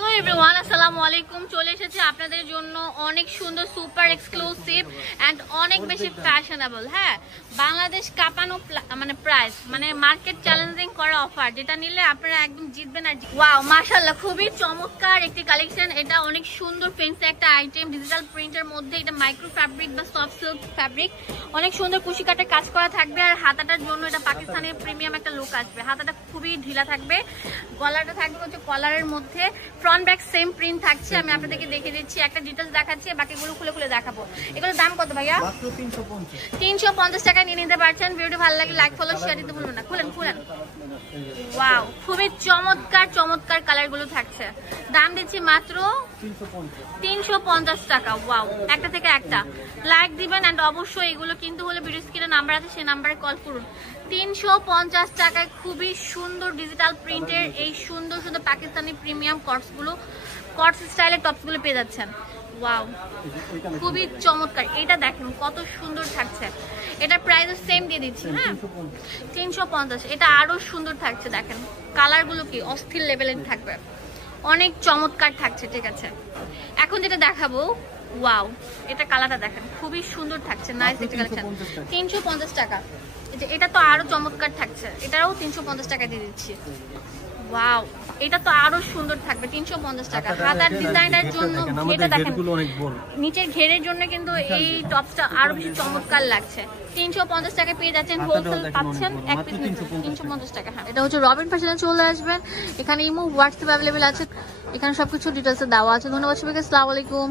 Hello everyone, আসসালামু আলাইকুম। চলে এসেছে আপনাদের জন্য অনেক সুন্দর সুপার এক্সক্লুসিভ এন্ড অনেক বেশি ফ্যাশনেবল, হ্যাঁ, বাংলাদেশ কাঁপানো মানে প্রাইস, মানে মার্কেট চ্যালেঞ্জিং করা অফার, যেটা নিলে আপনারা একদম জিতবেন। আর ওয়াও, মাশাআল্লাহ, খুবই চমৎকার একটি কালেকশন। এটা অনেক সুন্দর ফেন্সি একটা আইটেম, ডিজিটাল প্রিন্টের মধ্যে। এটা মাইক্রো ফ্যাব্রিক বা সফট সিল্ক ফ্যাব্রিক, অনেক সুন্দর কুশি কাটে কাজ করা থাকবে। আর হাতাটার জন্য এটা পাকিস্তানের প্রিমিয়াম একটা লুক আসবে। হাতাটা খুবই ঢিলা থাকবে, গলাটা থাকবে হচ্ছে কলারের মধ্যে, ফ্রন্ট ব্যাক সেম প্রিন্ট থাকছে। আমি আপনাদেরকে দেখে দিচ্ছি, একটা ডিটেলস দেখাচ্ছি, বাকিগুলো খুলে খুলে দেখাবো। এগুলোর দাম কত ভাইয়া? 350 টাকায় নিয়ে নিতে পারছেন। ভিডিওটি ভালো লাগলে লাইক ফলো শেয়ার দিতে ভুলবেন না। খুলেন খুলেন, ওয়াও, খুবই চমৎকার চমৎকার কালারগুলো থাকছে। দাম দিচ্ছি মাত্র 350 টাকা। ওয়াও, একটা থেকে একটা লাইক দিবেন। অ্যান্ড অবশ্যই এগুলো কিন্তু হলে ভিডিও স্ক্রিনে নাম্বার আছে, সেই নাম্বারে কল করুন। 350 টাকায় খুবই সুন্দর ডিজিটাল প্রিন্টের এই সুন্দর সুন্দর পাকিস্তানি প্রিমিয়াম কটসগুলো, কটস স্টাইলের টপসগুলো পেয়ে যাচ্ছেন। ওয়াও, খুবই চমৎকার। এটা দেখেন কত সুন্দর থাকছে। এটার প্রাইস সেম দিয়ে দিচ্ছি, হ্যাঁ, 350। এটা আরো সুন্দর থাকছে, দেখেন কালারগুলো কি অস্থির লেভেলের থাকবে, অনেক চমৎকার থাকছে। ঠিক আছে, এখন যেটা দেখাবো, ওয়াও, এটা কালারটা দেখেন খুবই সুন্দর থাকছে, নাইস একটা কালেকশন। 350 টাকা। এটা তো আরো চমৎকার থাকছে, এটাও 350 টাকা দিয়ে দিচ্ছি। ওয়াও, এটা তো আরো সুন্দর থাকবে, 350 টাকা। হাতার ডিজাইনের জন্য এটা দেখেন, নিচের ঘেরের জন্য কিন্তু এই টপসটা আরো বেশি চমৎকার লাগছে। 350 টাকা পেয়ে যাচ্ছেন, হোলসেল পাচ্ছেন এক পিস 350 টাকা। হ্যাঁ, এটা হচ্ছে রবিন ফ্যাশনে চলে আসবেন। এখানে ইমো হোয়াটসঅ্যাপ অ্যাভেলেবেল আছে, এখানে সবকিছু ডিটেলসে দেওয়া আছে। ধন্যবাদ সবাইকে, আসসালামু আলাইকুম।